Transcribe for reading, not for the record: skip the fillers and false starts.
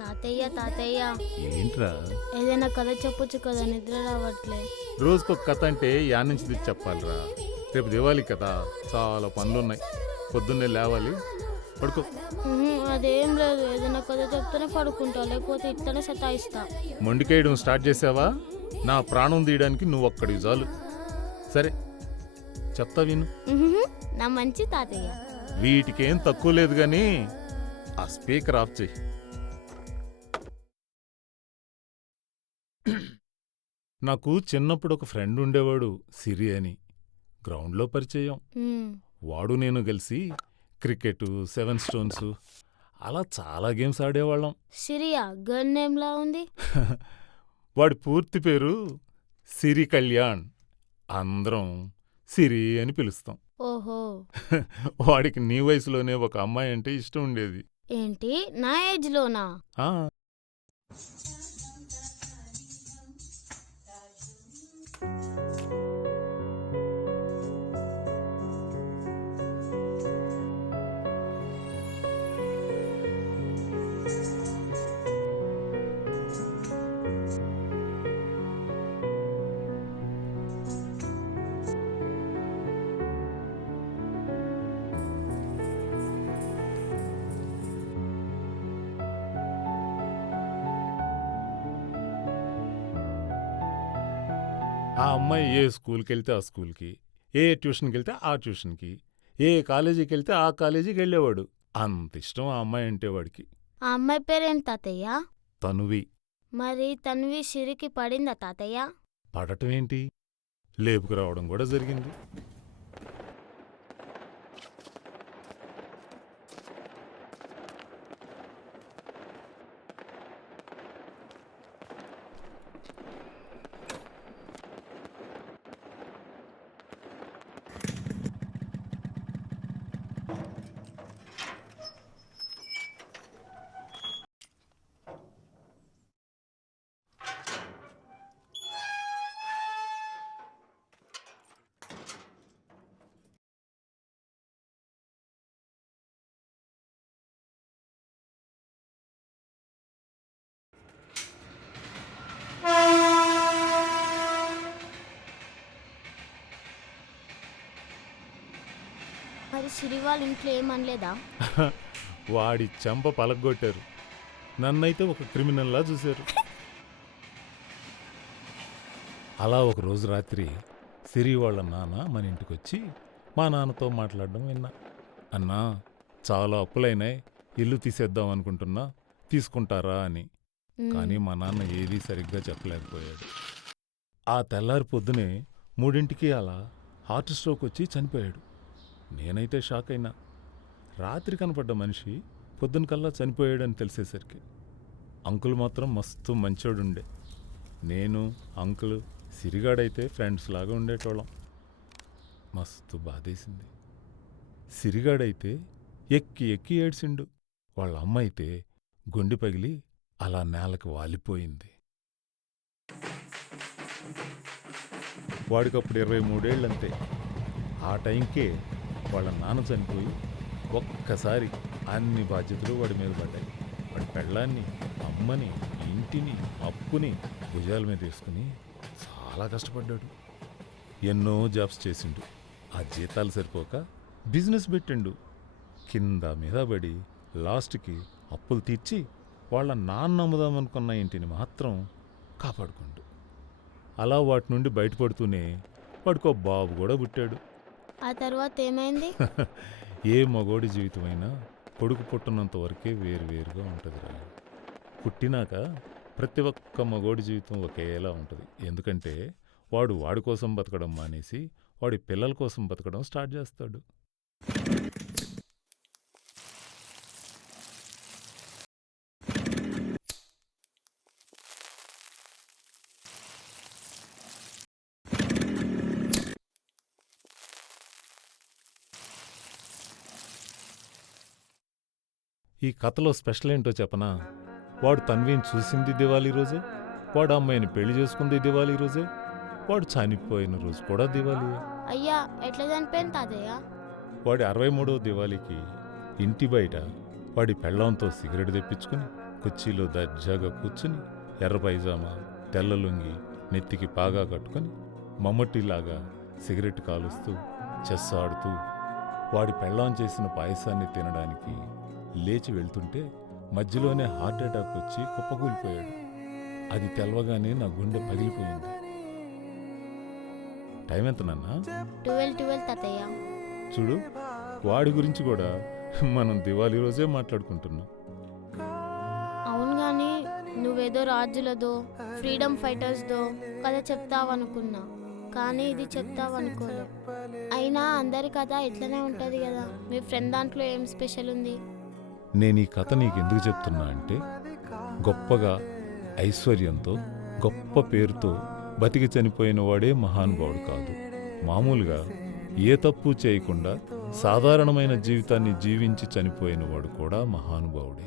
తాతయ్య తాతయ్య ఏంట్రా ఏదైనా కథ చెప్పొచ్చు కదా, నిద్ర రావట్లే. రోజుకొక కథ అంటే యా నుంచి తెచ్చి చెప్పాలిరా. రేపు దివాళీ కదా, చాలా పనులున్నాయి. పొద్దున్నే లేవాలి, పడుకో. అదేం లేదు, ఏదైనా కథ చెప్తేనే పడుకుంటా, లేకపోతే ఇట్లనే సతాయిస్తా. మొండికేయడం స్టార్ట్ చేసావా? నా ప్రాణం తీయడానికి నువ్వు ఒక్కడివి చాలు. సరే చెప్తా విను. నా మంచి తాతయ్య. వీటికేం తక్కువ లేదు గాని ఆ స్పీకర్ ఆఫ్ చెయ్యి. నాకు చిన్నప్పుడు ఒక ఫ్రెండ్ ఉండేవాడు, సిరి అని. గ్రౌండ్లో పరిచయం. వాడు నేను కలిసి క్రికెట్, 7 స్టోన్స్ అలా చాలా గేమ్స్ ఆడేవాళ్ళం. సిరియా గన్ నేమ్లా ఉంది. వాడి పూర్తి పేరు సిరి కళ్యాణ్. అందరం సిరి అని పిలుస్తాం. ఓహో. వాడికి నీ వయసులోనే ఒక అమ్మాయి అంటే ఇష్టం ఉండేది. ఏంటి, నా ఏజ్ లోనా? ఆ ఆ అమ్మాయి ఏ స్కూల్కి వెళ్తే ఆ స్కూల్కి, ఏ ట్యూషన్కి వెళ్తే ఆ ట్యూషన్కి, ఏ కాలేజీకి వెళ్తే ఆ కాలేజీకి వెళ్ళేవాడు. అంత ఇష్టం ఆ అమ్మాయి అంటే వాడికి. ఆ అమ్మాయి పేరేం తాతయ్య? తనువి. మరి తన్వి సిరికి పడిందా తాతయ్య? పడటం ఏంటి, లేపుకు రావడం కూడా జరిగింది. మరి సిరి వాళ్ళ ఇంట్లో ఏమనలేదా? వాడి చెంప పలగొట్టారు. నన్నైతే ఒక క్రిమినల్లా చూశారు. అలా ఒకరోజు రాత్రి సిరి వాళ్ళ నాన్న మన ఇంటికొచ్చి మా నాన్నతో మాట్లాడడం విన్నా. అన్నా, చాలా అప్పులైనాయి, ఇల్లు తీసేద్దాం అనుకుంటున్నా, తీసుకుంటారా అని. కానీ మా నాన్న ఏదీ సరిగ్గా చెప్పలేకపోయాడు. ఆ తెల్లారి పొద్దునే 3ంటికి అలా హార్ట్ స్ట్రోక్ వచ్చి చనిపోయాడు. నేనైతే షాక్ అయినా. రాత్రి కనపడ్డ మనిషి పొద్దునకల్లా చనిపోయాడని తెలిసేసరికి. అంకుల్ మాత్రం మస్తు మంచోడుండే. నేను, అంకుల్, సిరిగాడైతే ఫ్రెండ్స్ లాగా ఉండేటోళ్ళం. మస్తు బాధేసింది. సిరిగాడైతే ఎక్కి ఎక్కి ఏడ్చిండు. వాళ్ళ అమ్మ అయితే గుండె పగిలి అలా నేలకు వాలిపోయింది. వాడికప్పుడు 23 ఏళ్ళంతే. ఆ టైంకే వాళ్ళ నాన్న చనిపోయి ఒక్కసారి అన్ని బాధ్యతలు వాడి మీద పడ్డాయి. వాడి పెళ్ళాన్ని, అమ్మని, ఇంటిని, అప్పుని భుజాల మీద వేసుకుని చాలా కష్టపడ్డాడు. ఎన్నో జాబ్స్ చేసిండు. ఆ జీతాలు సరిపోక బిజినెస్ పెట్టిండు. కింద మీద పడి లాస్ట్కి అప్పులు తీర్చి వాళ్ళ నాన్న అమ్ముదామనుకున్న ఇంటిని మాత్రం కాపాడుకుండు. అలా వాటి నుండి బయటపడుతూనే వాడికో బాబు కూడా పుట్టాడు. ఆ తర్వాత ఏమైంది? ఏ మగోడి జీవితమైనా కొడుకు పుట్టినంత వరకే వేరువేరుగా ఉంటుందిరా. పుట్టినాక ప్రతి ఒక్క మగోడి జీవితం ఒకేలా ఉంటుంది. ఎందుకంటే వాడి కోసం బతకడం మానేసి వాడి పిల్లల కోసం బతకడం స్టార్ట్ చేస్తాడు. ఈ కథలో స్పెషల్ ఏంటో చెప్పనా? వాడు తన్వీని చూసింది దివాళీ రోజే, వాడు అమ్మాయిని పెళ్లి చేసుకుంది దివాళీ రోజే, వాడు చనిపోయిన రోజు కూడా దివాళీయే. అయ్యా, ఎట్లా చనిపోయింది తాతయ్య? వాడి 63వ దివాళీకి ఇంటి బయట వాడి పెళ్ళాంతో సిగరెట్ తెప్పించుకుని కుర్చీలో దర్జాగా కూర్చుని ఎర్ర పైజామా తెల్ల లుంగి నెత్తికి పాగా కట్టుకొని మమ్మటిలాగా సిగరెట్ కాలుస్తూ చెస్ ఆడుతూ వాడి పెళ్ళాం చేసిన పాయసాన్ని తినడానికి లేచి వెళ్తుంటే మధ్యలోనే హార్ట్ అటాక్ వచ్చి కుప్పకూలిపోయాడు. అది తెలవగానే నా గుండె పగిలిపోయింది. టైం ఎంత నాన్నా? 12 తాతయ్య. చూడు, వాడి గురించి కూడా మనం దివాళీ రోజే మాట్లాడుకుంటున్నాం. అవును కానీ నువ్వేదో రాజులదో ఫ్రీడమ్ ఫైటర్స్దో కథ చెప్తావనుకున్నా, కానీ ఇది చెప్తావనుకోలే. అయినా అందరి కథ ఇట్లనే ఉంటుంది కదా, మీ ఫ్రెండ్ దాంట్లో ఏం స్పెషల్ ఉంది? నేను ఈ కథ నీకెందుకు చెప్తున్నా అంటే, గొప్పగా ఐశ్వర్యంతో గొప్ప పేరుతో బతికి చనిపోయిన వాడే మహానుభావుడు కాదు. మామూలుగా ఏ తప్పు చేయకుండా సాధారణమైన జీవితాన్ని జీవించి చనిపోయిన వాడు కూడా మహానుభావుడే.